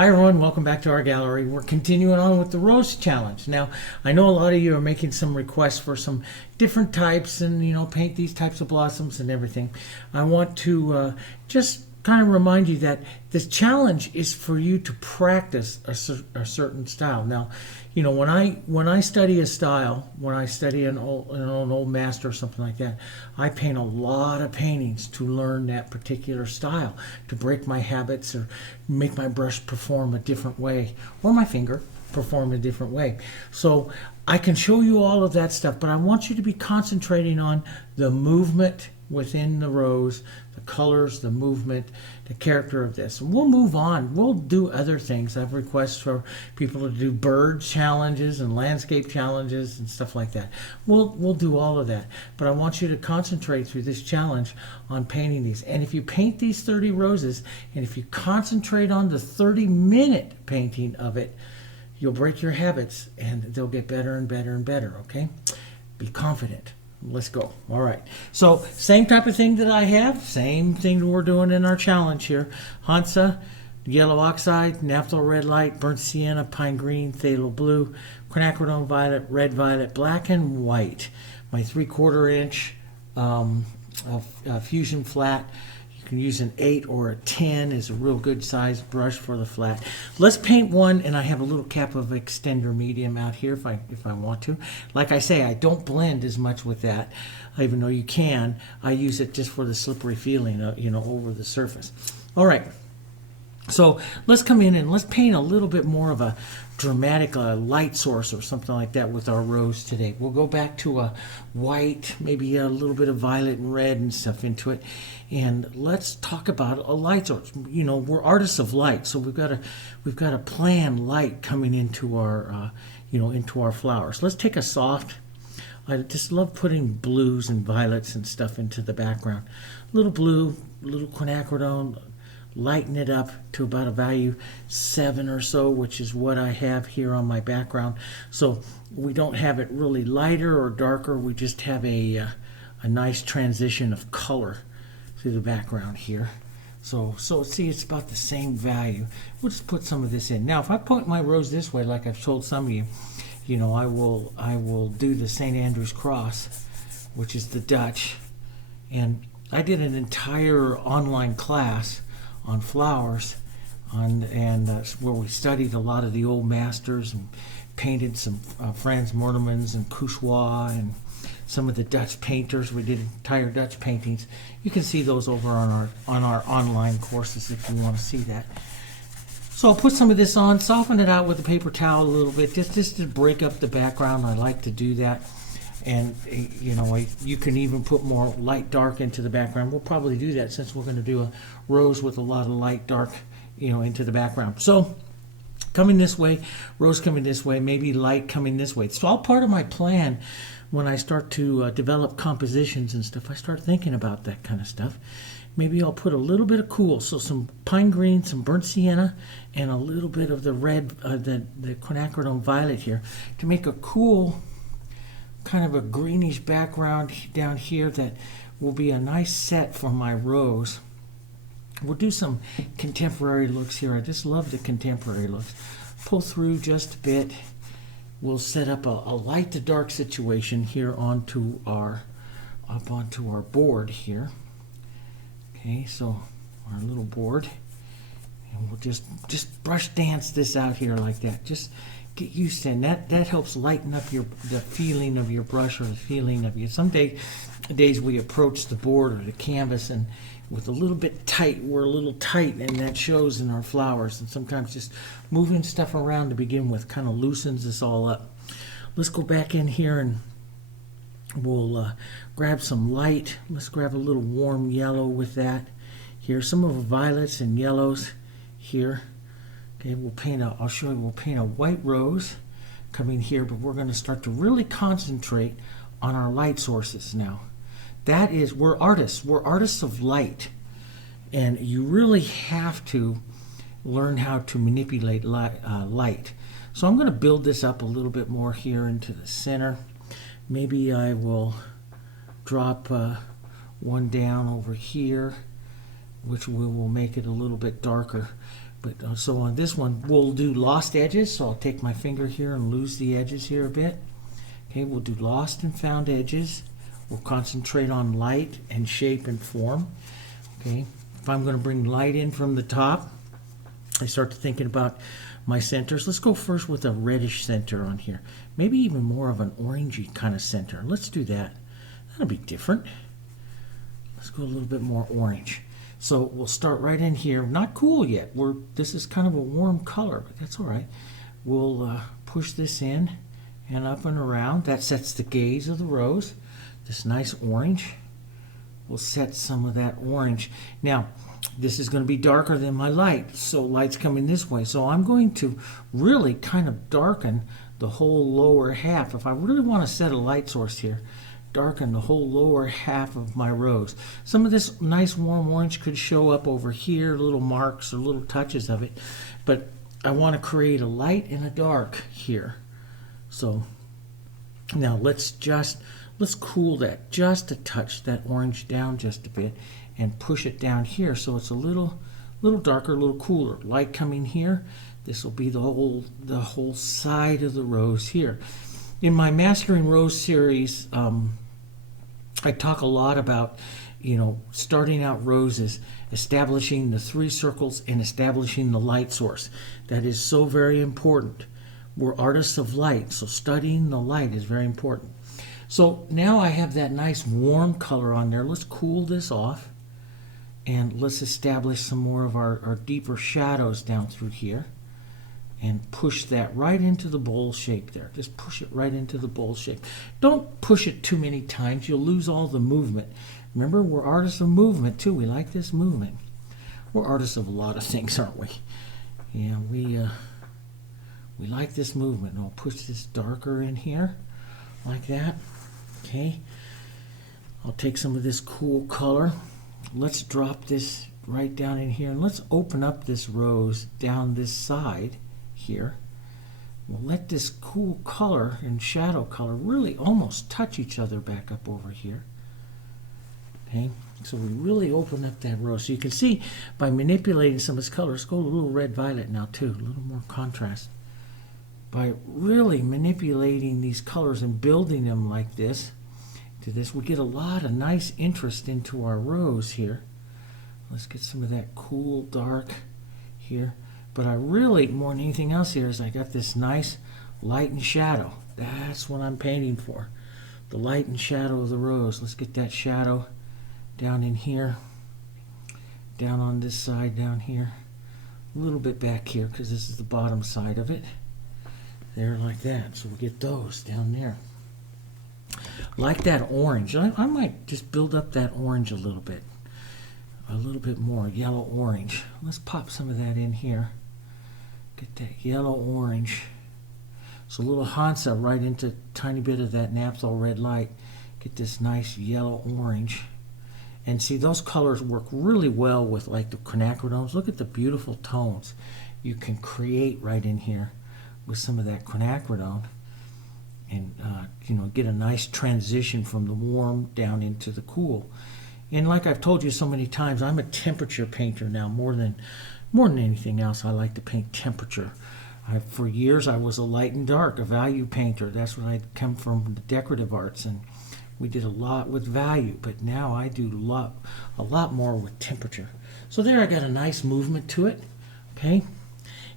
Hi everyone, welcome back to our gallery. We're continuing on with the rose challenge. Now, I know a lot of you are making some requests for some different types and, paint these types of blossoms and everything. I want to just kind of remind you that this challenge is for you to practice a certain style. Now, when I study a style, when I study an old master or something like that, I paint a lot of paintings to learn that particular style, to break my habits or make my brush perform a different way, or my finger perform a different way. So I can show you all of that stuff, but I want you to be concentrating on the movement within the rose, the colors, the movement, the character of this. And we'll move on. We'll do other things. I have requests for people to do bird challenges and landscape challenges and stuff like that. We'll do all of that. But I want you to concentrate through this challenge on painting these. And if you paint these 30 roses, and if you concentrate on the 30-minute painting of it, you'll break your habits and they'll get better and better and better, okay? Be confident. Let's go. All right. So same type of thing that I have. Same thing that we're doing in our challenge here. Hansa, yellow oxide, naphtha red light, burnt sienna, pine green, phthalo blue, quinacridone violet, red violet, black and white. My 3/4 inch fusion flat. You can use an 8 or a 10 is a real good size brush for the flat. Let's paint one, and I have a little cap of extender medium out here if I want to. Like I say, I don't blend as much with that, even though you can. I use it just for the slippery feeling, over the surface. All right. So let's come in and let's paint a little bit more of a dramatic light source or something like that with our rose today. We'll go back to a white, maybe a little bit of violet and red and stuff into it. And let's talk about a light source. We're artists of light, so we've got to plan light coming into our into our flowers. Let's take a soft. I just love putting blues and violets and stuff into the background. Little blue, little quinacridone. Lighten it up to about a value 7 or so, which is what I have here on my background. So we don't have it really lighter or darker. We just have a nice transition of color through the background here. So see, it's about the same value. We'll just put some of this in. Now, if I point my rose this way, like I've told some of you, I will do the St. Andrew's Cross, which is the Dutch. And I did an entire online class on flowers, where we studied a lot of the old masters and painted some Frans Mortemans and Couchois and some of the Dutch painters. We did entire Dutch paintings. You can see those over on our online courses if you want to see that. So I'll put some of this on, soften it out with a paper towel a little bit, just to break up the background. I like to do that. And you can even put more light dark into the background. We'll probably do that since we're going to do a rose with a lot of light dark into the background. So coming this way, rose coming this way, maybe light coming this way. It's all part of my plan. When I start to develop compositions and stuff, I start thinking about that kind of stuff. Maybe I'll put a little bit of cool, so some pine green, some burnt sienna, and a little bit of the red, the quinacridone violet here to make a cool kind of a greenish background down here that will be a nice set for my rose. We'll do some contemporary looks here. I just love the contemporary looks. Pull through just a bit. We'll set up a light to dark situation here up onto our board here. Okay, so our little board, and we'll just brush dance this out here like that. Just get used to it. That helps lighten up the feeling of your brush or the feeling of you. Some days we approach the board or the canvas and with a little bit tight, we're a little tight, and that shows in our flowers. And sometimes just moving stuff around to begin with kind of loosens us all up. Let's go back in here and we'll grab some light. Let's grab a little warm yellow with that. Here, some of the violets and yellows here. Okay, I'll show you, we'll paint a white rose coming here, but we're going to start to really concentrate on our light sources now. We're artists of light, and you really have to learn how to manipulate light. So I'm going to build this up a little bit more here into the center. Maybe I will drop one down over here which we will make it a little bit darker. But so on this one, we'll do lost edges. So I'll take my finger here and lose the edges here a bit. Okay, we'll do lost and found edges. We'll concentrate on light and shape and form. Okay, if I'm going to bring light in from the top, I start thinking about my centers. Let's go first with a reddish center on here. Maybe even more of an orangey kind of center. Let's do that. That'll be different. Let's go a little bit more orange. So we'll start right in here. Not cool yet. This is kind of a warm color, but that's all right. We'll push this in and up and around. That sets the gaze of the rose. This nice orange. We'll set some of that orange. Now, this is going to be darker than my light, so light's coming this way. So I'm going to really kind of darken the whole lower half. If I really want to set a light source here, darken the whole lower half of my rose. Some of this nice warm orange could show up over here, little marks or little touches of it, but I want to create a light and a dark here. So now let's cool that just a touch, that orange down just a bit, and push it down here so it's a little darker, a little cooler. Light coming here. This will be the whole side of the rose here. In my Mastering Rose series, I talk a lot about, starting out roses, establishing the 3 circles and establishing the light source. That is so very important. We're artists of light, so studying the light is very important. So now I have that nice warm color on there. Let's cool this off and let's establish some more of our deeper shadows down through here and push that right into the bowl shape there. Just push it right into the bowl shape. Don't push it too many times. You'll lose all the movement. Remember, we're artists of movement too. We like this movement. We're artists of a lot of things, aren't we? Yeah, we like this movement. And I'll push this darker in here like that. Okay, I'll take some of this cool color. Let's drop this right down in here and let's open up this rose down this side here. We'll let this cool color and shadow color really almost touch each other back up over here. Okay, so we really open up that rose. So you can see by manipulating some of this color, let's go a little red violet now too, a little more contrast. By really manipulating these colors and building them like this, we get a lot of nice interest into our rose here. Let's get some of that cool dark here. But I really, more than anything else here, is I got this nice light and shadow. That's what I'm painting for. The light and shadow of the rose. Let's get that shadow down in here. Down on this side down here. A little bit back here because this is the bottom side of it. There like that. So we'll get those down there. Like that orange. I might just build up that orange a little bit more, yellow orange. Let's pop some of that in here. Get that yellow orange. So a little Hansa right into a tiny bit of that naphtha red light. Get this nice yellow orange. And see, those colors work really well with like the quinacridones. Look at the beautiful tones you can create right in here with some of that quinacridone. And get a nice transition from the warm down into the cool. And like I've told you so many times, I'm a temperature painter now more than anything else. I like to paint temperature. For years I was a light and dark, a value painter. That's when I come from the decorative arts, and we did a lot with value. But now I do a lot more with temperature. So there I got a nice movement to it. Okay,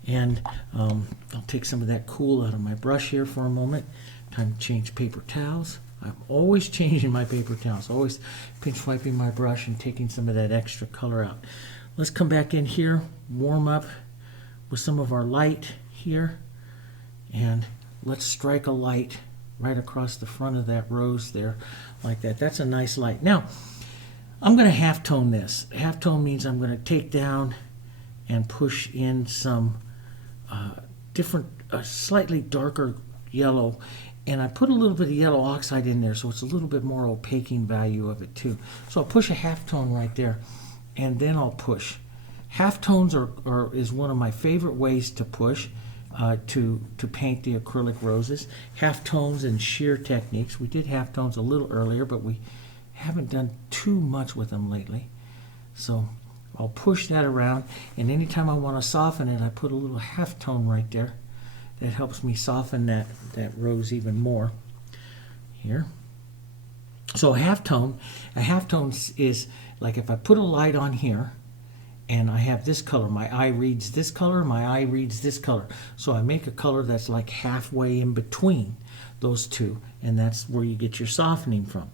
and I'll take some of that cool out of my brush here for a moment. Time to change paper towels. I'm always changing my paper towels, always pinch wiping my brush and taking some of that extra color out. Let's come back in here, warm up with some of our light here, and let's strike a light right across the front of that rose there, like that. That's a nice light. Now, I'm going to halftone this. Halftone means I'm going to take down and push in some different, slightly darker yellow. And I put a little bit of yellow oxide in there, so it's a little bit more opaquing value of it too. So I'll push a halftone right there, and then I'll push. Halftones is one of my favorite ways to push to paint the acrylic roses. Halftones and shear techniques. We did halftones a little earlier, but we haven't done too much with them lately. So I'll push that around, and anytime I want to soften it, I put a little halftone right there. That helps me soften that rose even more here. So a halftone is like if I put a light on here and I have this color, my eye reads this color, my eye reads this color. So I make a color that's like halfway in between those two, and that's where you get your softening from.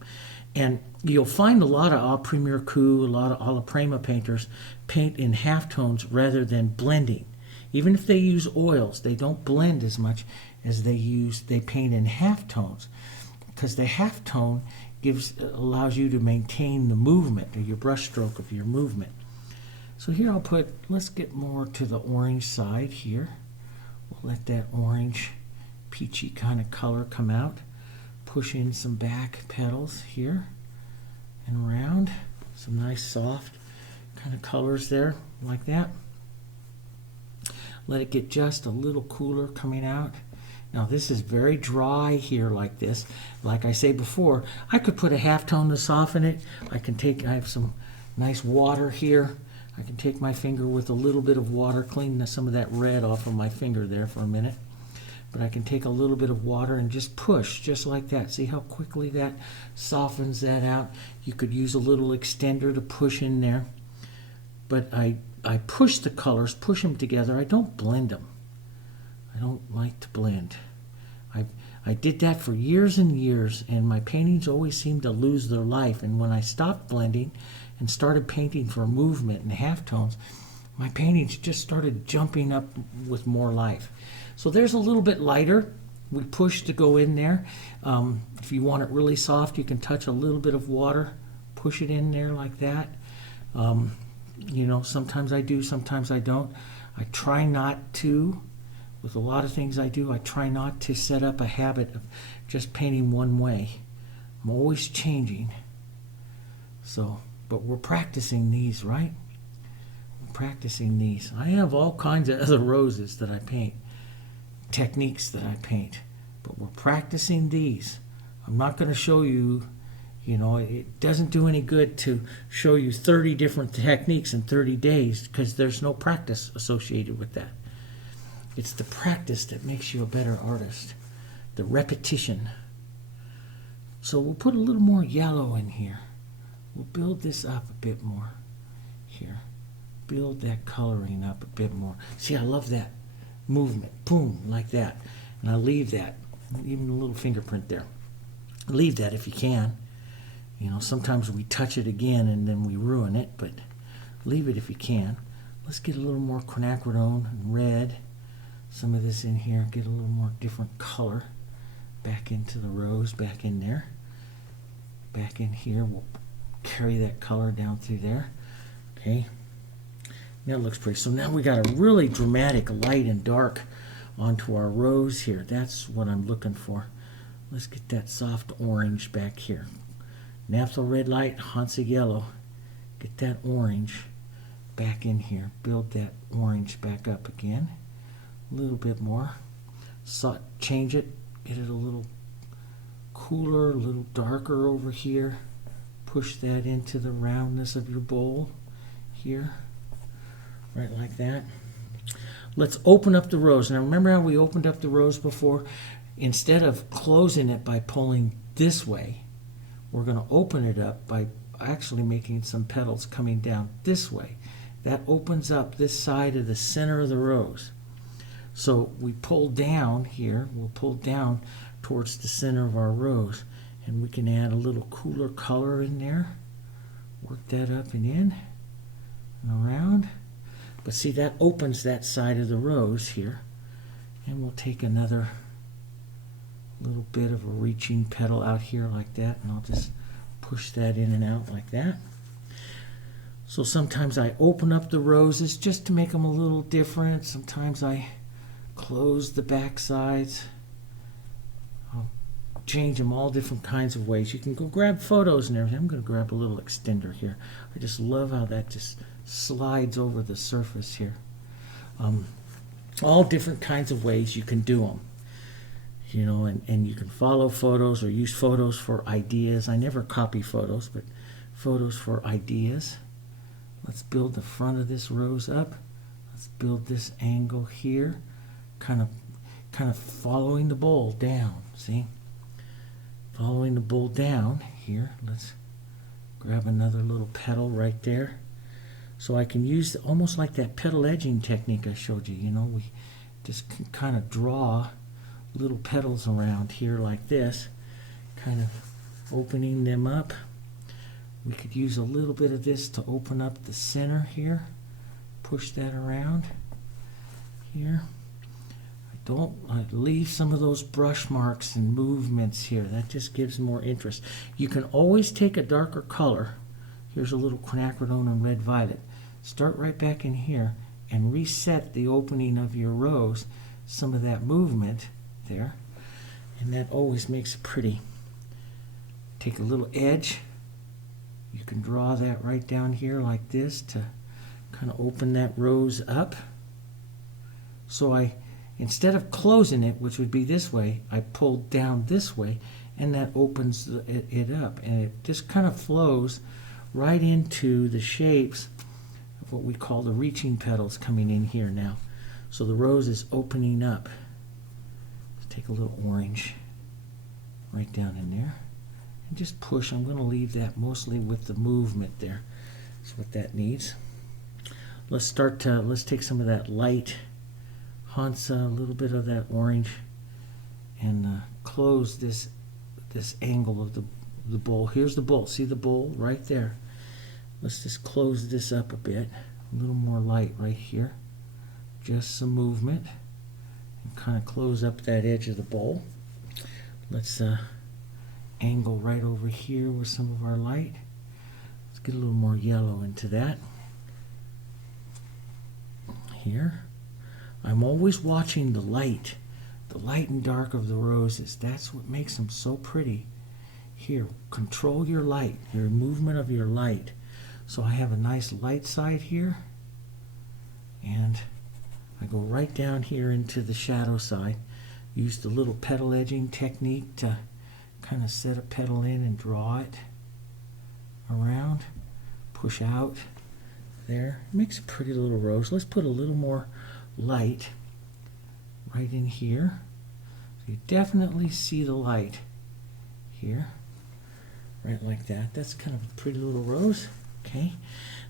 And you'll find a lot of Au Premier Coup, a lot of Alla Prima painters paint in halftones rather than blending. Even if they use oils, they don't blend as much as they paint in halftones, because the halftone allows you to maintain the movement of your brush stroke of your movement. So here let's get more to the orange side here. We'll let that orange peachy kind of color come out. Push in some back petals here and around. Some nice soft kind of colors there, like that. Let it get just a little cooler coming out. Now this is very dry here like this. Like I say before, I could put a halftone to soften it. I have some nice water here. I can take my finger with a little bit of water, clean some of that red off of my finger there for a minute. But I can take a little bit of water and just push, just like that. See how quickly that softens that out? You could use a little extender to push in there. But I push the colors, push them together. I don't blend them. I don't like to blend. I did that for years and years, and my paintings always seemed to lose their life. And when I stopped blending and started painting for movement and halftones, my paintings just started jumping up with more life. So there's a little bit lighter. We push to go in there. If you want it really soft, you can touch a little bit of water, push it in there like that. You know, sometimes I do, sometimes I don't. I try not to. With a lot of things I do, I try not to set up a habit of just painting one way. I'm always changing. So, but we're practicing these, right? We're practicing these. I have all kinds of other roses that I paint, techniques that I paint, but we're practicing these. I'm not going to show you, you know, it doesn't do any good to show you 30 different techniques in 30 days because there's no practice associated with that. It's the practice that makes you a better artist, the repetition. So we'll put a little more yellow in here. We'll build this up a bit more here. Build that coloring up a bit more. See, I love that movement. Boom, like that. And I'll leave that, even a little fingerprint there. Leave that if you can. You know, sometimes we touch it again and then we ruin it, but leave it if you can. Let's get a little more quinacridone and red. Some of this in here, get a little more different color. Back into the rose, back in there. Back in here, we'll carry that color down through there. Okay, that looks pretty. So now we got a really dramatic light and dark onto our rose here. That's what I'm looking for. Let's get that soft orange back here. Naphtha red light, Hansa yellow. Get that orange back in here. Build that orange back up again. A little bit more. So, change it. Get it a little cooler, a little darker over here. Push that into the roundness of your bowl here. Right like that. Let's open up the rose. Now remember how we opened up the rose before? Instead of closing it by pulling this way, we're going to open it up by actually making some petals coming down this way. That opens up this side of the center of the rose. So we pull down here, we'll pull down towards the center of our rose, and we can add a little cooler color in there. Work that up and in and around. But see, that opens that side of the rose here. And we'll take another little bit of a reaching petal out here like that, and I'll just push that in and out like that. So sometimes I open up the roses just to make them a little different. Sometimes I close the back sides. I'll change them all different kinds of ways. You can go grab photos and everything. I'm going to grab a little extender here. I just love how that just slides over the surface here. All different kinds of ways you can do them. You know, and you can follow photos or use photos for ideas. I never copy photos, but photos for ideas. Let's build the front of this rose up. Let's build this angle here, kind of following the bowl down. See? Following the bowl down here. Let's grab another little petal right there. So I can use almost like that petal edging technique I showed you. You know, we just can kind of draw little petals around here like this, kind of opening them up. We could use a little bit of this to open up the center here. Push that around here. I leave some of those brush marks and movements here. That just gives more interest. You can always take a darker color. Here's a little quinacridone and red violet. Start right back in here and reset the opening of your rose, some of that movement there, and that always makes it pretty. Take a little edge. You can draw that right down here like this to kind of open that rose up. So instead of closing it, which would be this way, I pulled down this way, and that opens it up, and it just kind of flows right into the shapes of what we call the reaching petals coming in here now. So the rose is opening up. Let's take a little orange right down in there and just push. I'm going to leave that mostly with the movement there. That's what that needs. Let's take some of that light Hansa, a little bit of that orange, and close this angle of the bowl. Here's the bowl. See the bowl right there? Let's just close this up a bit. A little more light right here. Just some movement. And kind of close up that edge of the bowl. Let's angle right over here with some of our light. Let's get a little more yellow into that. Here. I'm always watching the light and dark of the roses. That's what makes them so pretty. Here, control your light, your movement of your light. So I have a nice light side here, and I go right down here into the shadow side. Use the little petal edging technique to kind of set a petal in and draw it around. Push out there. It makes a pretty little rose. Let's put a little more light right in here. So you definitely see the light here, right like that. That's kind of a pretty little rose. Okay,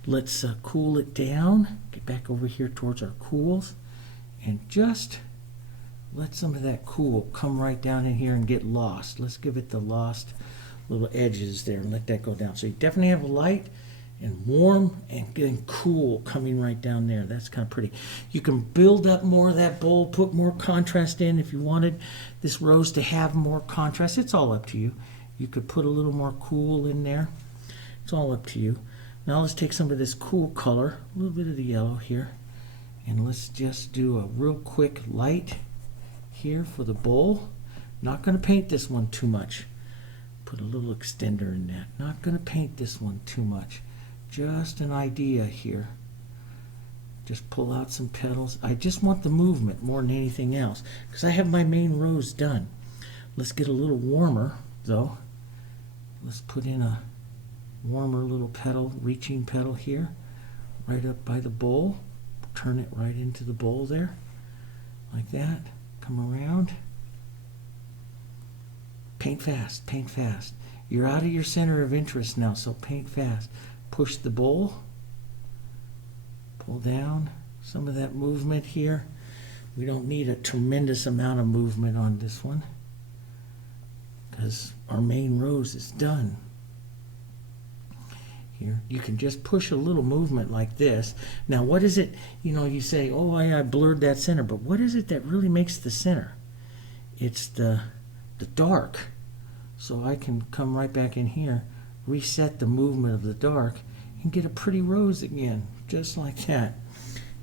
let's cool it down. Get back over here towards our cools, and just let some of that cool come right down in here and get lost. Let's give it the lost little edges there and let that go down. So you definitely have a light and warm and getting cool coming right down there. That's kind of pretty. You can build up more of that bowl, put more contrast in if you wanted this rose to have more contrast. It's all up to you. You could put a little more cool in there. It's all up to you. Now let's take some of this cool color, a little bit of the yellow here, and let's just do a real quick light here for the bowl. Not going to paint this one too much. Put a little extender in that. Not going to paint this one too much. Just an idea here. Just pull out some petals. I just want the movement more than anything else because I have my main rose done. Let's get a little warmer though. Let's put in a warmer little petal, reaching petal here, right up by the bowl. Turn it right into the bowl there, like that. Come around. Paint fast, paint fast. You're out of your center of interest now, so paint fast. Push the bowl, pull down some of that movement here. We don't need a tremendous amount of movement on this one because our main rose is done. Here, you can just push a little movement like this. Now, what is it, you say, oh, I blurred that center, but what is it that really makes the center? It's the dark. So I can come right back in here, reset the movement of the dark, and get a pretty rose again, just like that.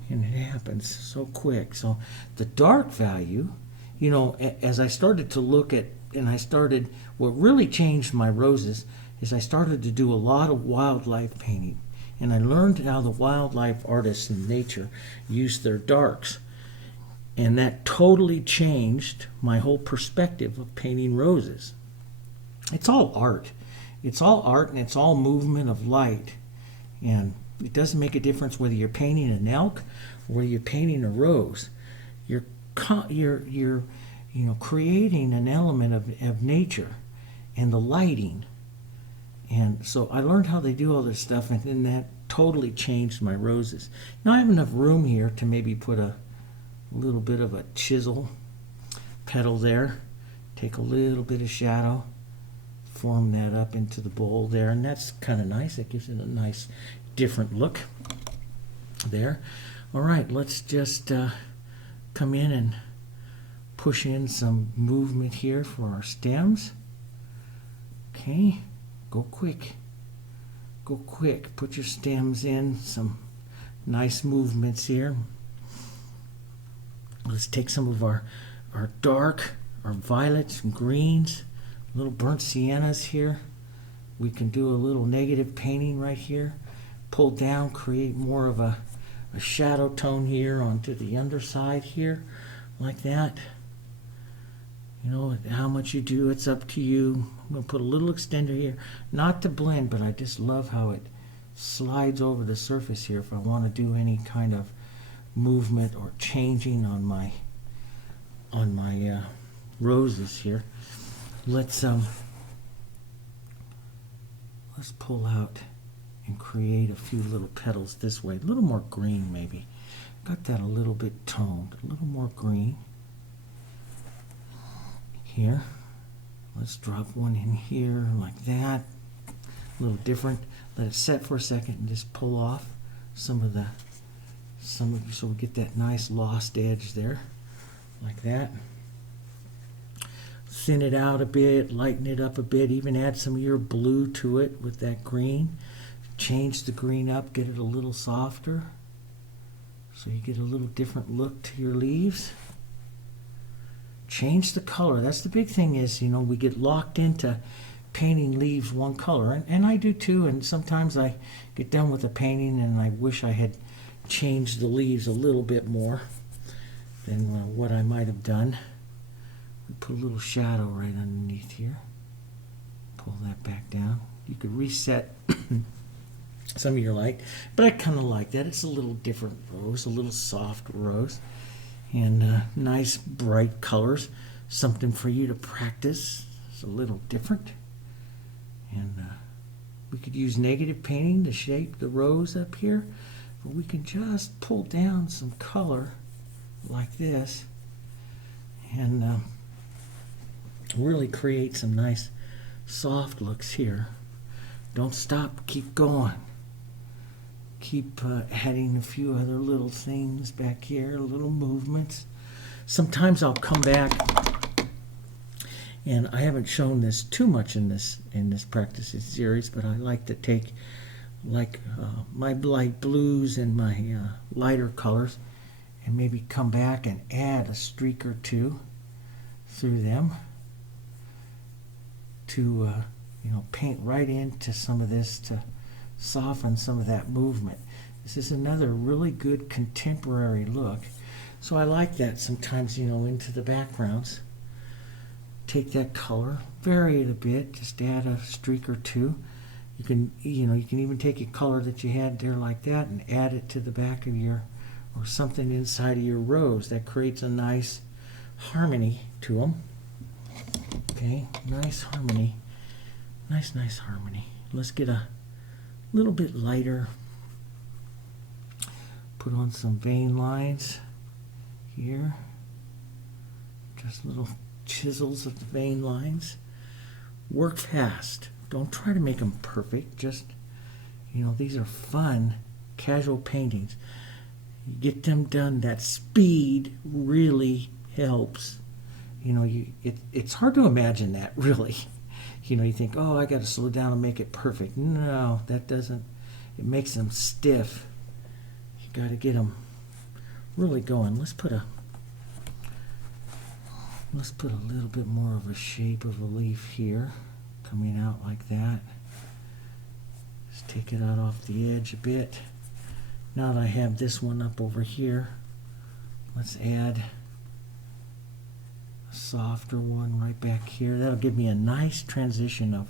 And it happens so quick. So the dark value, as I started to look at, what really changed my roses is I started to do a lot of wildlife painting. And I learned how the wildlife artists in nature use their darks. And that totally changed my whole perspective of painting roses. It's all art. It's all art and it's all movement of light. And It doesn't make a difference whether you're painting an elk or whether you're painting a rose. You're creating an element of nature and the lighting. And so I learned how they do all this stuff, and then that totally changed my roses. Now I have enough room here to maybe put a little bit of a chisel petal there. Take a little bit of shadow, form that up into the bowl there, and that's kind of nice. It gives it a nice different look there. All right, let's just come in and push in some movement here for our stems. Okay, go quick. Go quick. Put your stems in. Some nice movements here. Let's take some of our dark, our violets and greens, little burnt siennas here. We can do a little negative painting right here. Pull down, create more of a shadow tone here onto the underside here, like that. You know, how much you do, it's up to you. I'm going to put a little extender here, not to blend, but I just love how it slides over the surface here if I want to do any kind of movement or changing on my roses here. Let's pull out and create a few little petals this way. A little more green maybe. Got that a little bit toned, a little more green. Here, let's drop one in here like that. A little different. Let it set for a second and just pull off some of so we get that nice lost edge there, like that. Thin it out a bit, lighten it up a bit, even add some of your blue to it with that green. Change the green up, get it a little softer, so you get a little different look to your leaves. Change the color. That's the big thing is, you know, we get locked into painting leaves one color, and I do too, and sometimes I get done with the painting and I wish I had changed the leaves a little bit more than what I might have done. We put a little shadow right underneath here. Pull that back down. You could reset some of your light, but I kind of like that. It's a little different rose, a little soft rose. And nice bright colors, something for you to practice. It's a little different, and we could use negative painting to shape the rose up here, but we can just pull down some color like this and really create some nice soft looks here. Don't stop, keep going. Keep adding a few other little things back here, little movements. Sometimes I'll come back, and I haven't shown this too much in this practice series, but I like to take my light blues and my lighter colors, and maybe come back and add a streak or two through them to paint right into some of this to soften some of that movement. This is another really good contemporary look. So I like that sometimes, into the backgrounds. Take that color, vary it a bit, just add a streak or two. You can even take a color that you had there like that and add it to the back of your, or something inside of your rose. That creates a nice harmony to them. Okay, nice harmony. Nice harmony. Let's get a little bit lighter. Put on some vein lines here. Just little chisels of the vein lines. Work fast. Don't try to make them perfect. Just, these are fun, casual paintings. You get them done. That speed really helps. It's hard to imagine that, really. You think, oh, I got to slow down and make it perfect. No, that doesn't. It makes them stiff. You got to get them really going. Let's put a little bit more of a shape of a leaf here, coming out like that. Just take it out off the edge a bit. Now that I have this one up over here, let's add a softer one right back here. That'll give me a nice transition of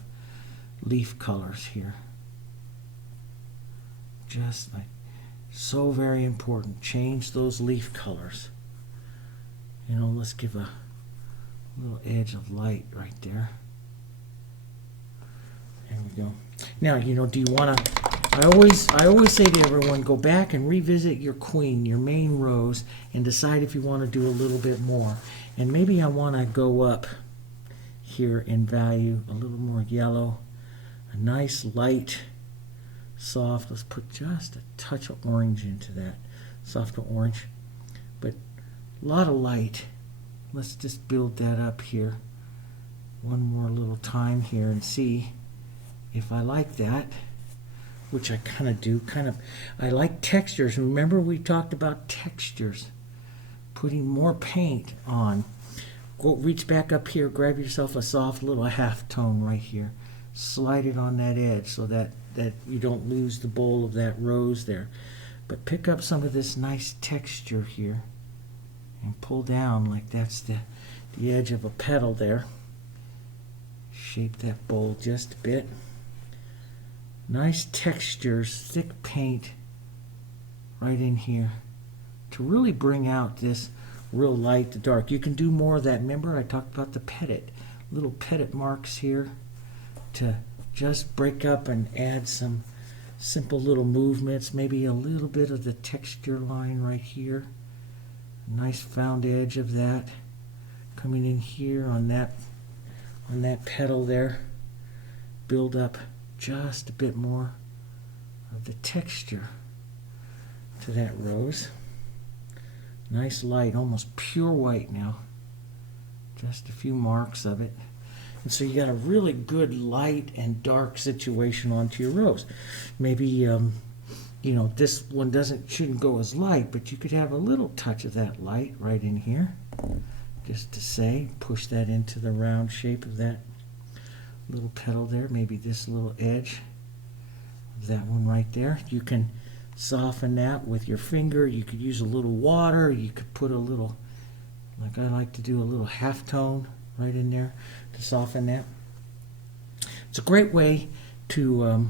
leaf colors here. Just like so very important. Change those leaf colors. You know, let's give a little edge of light right there. There we go. Now, you know, do you want to, I always say to everyone, go back and revisit your queen, your main rose, and decide if you want to do a little bit more. And maybe I want to go up here in value, a little more yellow, a nice light, soft. Let's put just a touch of orange into that, softer orange, but a lot of light. Let's just build that up here one more little time here and see if I like that, which I kind of do. I like textures. Remember we talked about textures, putting more paint on. Go reach back up here, grab yourself a soft little half tone right here, slide it on that edge so that you don't lose the bowl of that rose there, but pick up some of this nice texture here and pull down like that's the edge of a petal there. Shape that bowl just a bit. Nice textures, thick paint right in here to really bring out this real light to dark. You can do more of that. Remember I talked about the petal, little petal marks here to just break up and add some simple little movements, maybe a little bit of the texture line right here. Nice found edge of that coming in here on that petal there. Build up just a bit more of the texture to that rose. Nice light, almost pure white now. Just a few marks of it. And so you got a really good light and dark situation onto your rose. Maybe you know, this one shouldn't go as light, but you could have a little touch of that light right in here, just to say, push that into the round shape of that little petal there. Maybe this little edge of that one right there. You can soften that with your finger. You could use a little water. You could put a little, like I like to do, a little half tone right in there to soften that. It's a great way to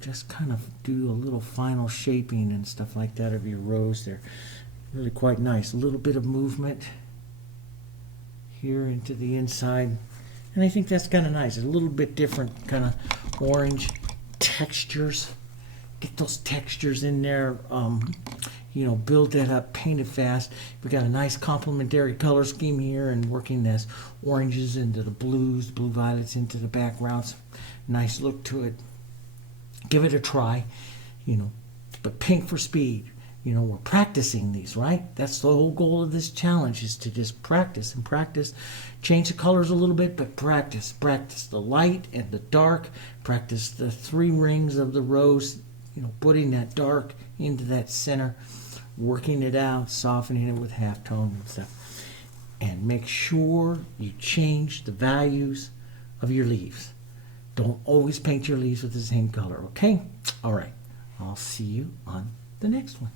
just kind of do a little final shaping and stuff like that of your rose there. Really quite nice. A little bit of movement here into the inside, and I think that's kind of nice. A little bit different kind of orange textures. Get those textures in there. You know, build that up, paint it fast. We got a nice complementary color scheme here, and working this oranges into the blues, blue violets into the backgrounds. Nice look to it. Give it a try, you know, but paint for speed. You know, we're practicing these, right? That's the whole goal of this challenge, is to just practice and practice. Change the colors a little bit, but practice. Practice the light and the dark. Practice the 3 rings of the rose, you know, putting that dark into that center, working it out, softening it with halftone and stuff. And make sure you change the values of your leaves. Don't always paint your leaves with the same color, okay? All right. I'll see you on the next one.